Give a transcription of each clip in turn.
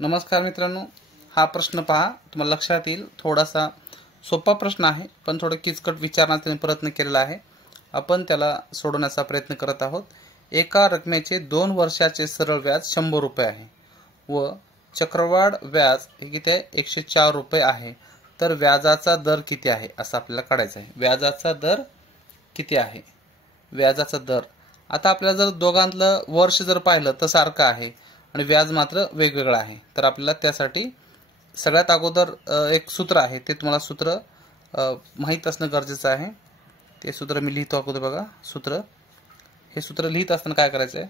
नमस्कार मित्रांनो, हा प्रश्न पहा, तुम्हाला लक्षात येईल. थोडासा सोपा प्रश्न आहे, पण थोडं किचकट विचारण्याचा प्रयत्न केलेला आहे. आपण त्याला सोडवण्याचा प्रयत्न करत आहोत. एका रकमेचे 2 वर्षाचे सरळ व्याज 100 रुपये आहे व चक्रवाढ व्याज हे किती आहे 104 रुपये आहे. तर व्याजाचा दर किती आहे असं आपल्याला काढायचं आहे. व्याजाचा दर किती आहे? व्याजाचा दर. आता आपल्याला जर दोघांतलं वर्ष जर पाहिलं तर सारखं आहे आणि व्याज मात्र वेगवेगळं आहे. तर आपल्याला त्यासाठी सगळ्यात अगोदर एक सूत्र आहे, ते तुम्हाला सूत्र माहीत असणं गरजेचं आहे. ते सूत्र मी लिहितो अगोदर बघा. सूत्र, हे सूत्र लिहित असताना काय करायचं आहे,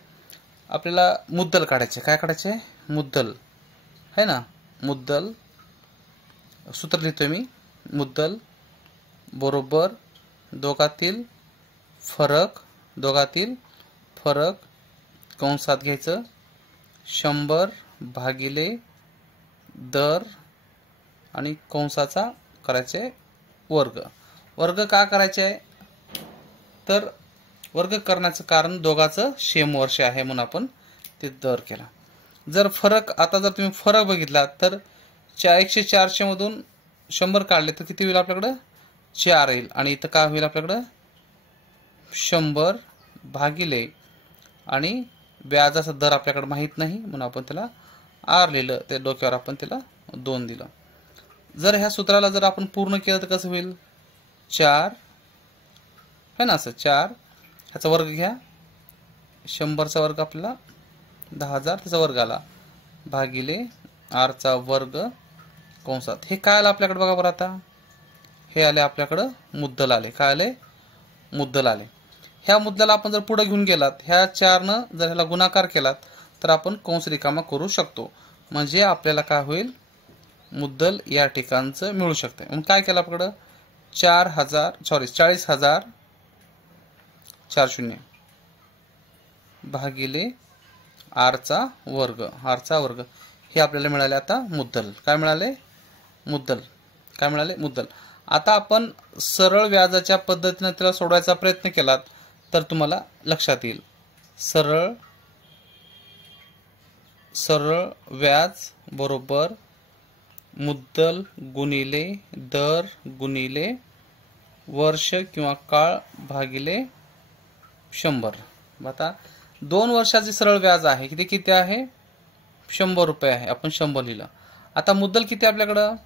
आपल्याला मुद्दल काढायचे. काय काढायचे? मुद्दल है ना. मुद्दल सूत्र लिहितोय मी. मुद्दल बरोबर दोघातील फरक कंसात घ्यायचं 100 भागिले दर आणि कंसाचा करायचे वर्ग. वर्ग का करायचे आहे? तर वर्ग करण्याचं कारण दोघाचं सेम वर्ष आहे म्हणून आपण ते दर केला. जर फरक, आता जर तुम्ही फरक बघितला तर 104 मधून 100 काढले तर किती होईल आपल्याकडे? 4 येईल. आणि इथं काय होईल आपल्याकडे? 100 भागिले आणि व्याजाचा दर आपल्याकडे माहित नाही म्हणून आपण त्याला आर लिहिलं. त्या डोक्यावर आपण त्याला 2 दिलं. जर ह्या सूत्राला जर आपण पूर्ण केलं तर कसं होईल? 4 है ना, असं 4 ह्याचा वर्ग घ्या. 100चा वर्ग आपल्याला 10,000 त्याचा वर्ग आला भागिले आर चा वर्ग कंसात. हे काय आलं आपल्याकडे बघा बरं. आता हे आले आपल्याकडं मुद्दल आले. काय आले? मुद्दल आले. ह्या मुद्दला आपण जर पुढे घेऊन गेलात, ह्या 4 जर ह्याला गुणाकार केलात तर आपण कंस रिकामा करू शकतो. म्हणजे आपल्याला काय होईल? मुद्दल या ठिकाणचं मिळू शकते. मग काय केलं आपल्याकडं? 40,040 भागिले आर चा वर्ग. हे आपल्याला मिळाले आता मुद्दल. काय मिळाले? मुद्दल. काय मिळाले? मुद्दल. आता आपण सरळ व्याजाच्या पद्धतीने त्याला सोडवायचा प्रयत्न केलात तर तुम्हाला लक्षात येईल. सरळ व्याज बरोबर मुद्दल गुणिले दर गुणिले वर्ष किंवा काळ भागिले 100. आता 2 वर्षाचे सरळ व्याज आहे. किती आहे? 100 रुपये आहे. आपण 100 लिहिलं. आता मुद्दल किती आपल्याकडं?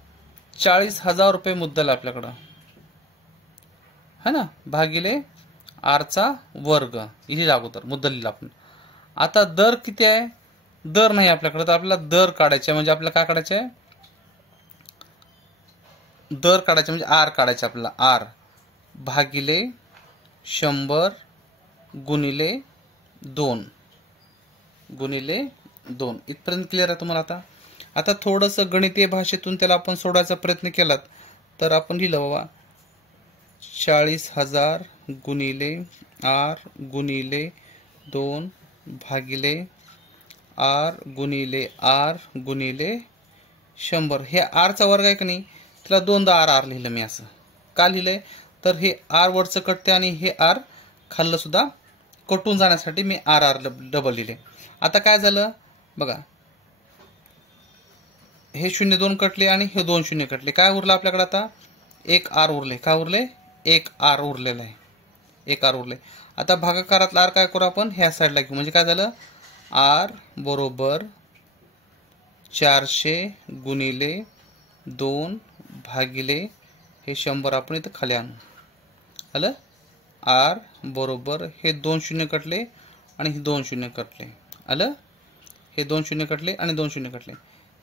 40,000 रुपये मुद्दल आपल्याकडं है ना, भागिले आर चा वर्ग. लिहिला अगोदर मुद्दल लिहिला आपण. आता दर किती आहे? दर नाही आपल्याकडे, तर आपल्याला दर काढायचे. म्हणजे आपल्याला काय काढायचे आहे? दर काढायचे म्हणजे आर काढायचे आपल्याला. आर भागिले 100 गुणिले 2 इथपर्यंत क्लिअर आहे तुम्हाला? आता थोडंसं गणितीय भाषेतून त्याला आपण सोडवायचा प्रयत्न केलात तर आपण लिहिलं बाबा 40,000 गुणिले आर गुणिले 2 भागिले आर गुणिले 100. हे आर चा वर्ग आहे की नाही, त्याला 2दा आर लिहिलं मी. असं का लिहिलंय? तर हे आर वरचं कटते आणि हे आर खाल्लं सुद्धा कटून जाण्यासाठी मी आर डबल लिहिले. आता काय झालं बघा, हे 0 कटले आणि हे 2 0 कटले. काय उरलं आपल्याकडे आता? 1 आर उरले. काय उरले? 1 आर उरलेला आहे. 1 आर उरले. आता भागाकारातला आर काय करू आपण? ह्या साईडला घेऊ. म्हणजे काय झालं? आर बरोबर 400 गुणिले 2 भागिले हे 100 आपण इथं खाली आणू. आलं? आर बरोबर हे 2 0 कटले आणि हे 2 0 कटले. आलं? हे 2 0 कटले आणि 2 0 कटले.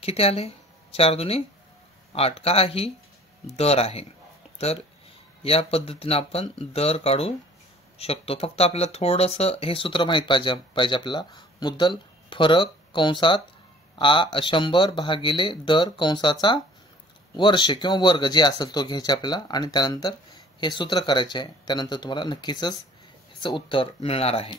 किती आले? 4 दुनी 8. का? ही दर आहे. तर या पद्धतीने आपण दर काढू शकतो. फक्त आपल्याला थोडंसं हे सूत्र माहीत पाहिजे आपल्याला. मुद्दल फरक कंसात 100 भागिले दर कंसाचा वर्ष किंवा वर्ग जे असेल तो घ्यायचा आपल्याला आणि त्यानंतर हे सूत्र करायचे आहे. त्यानंतर तुम्हाला नक्कीच ह्याचं उत्तर मिळणार आहे.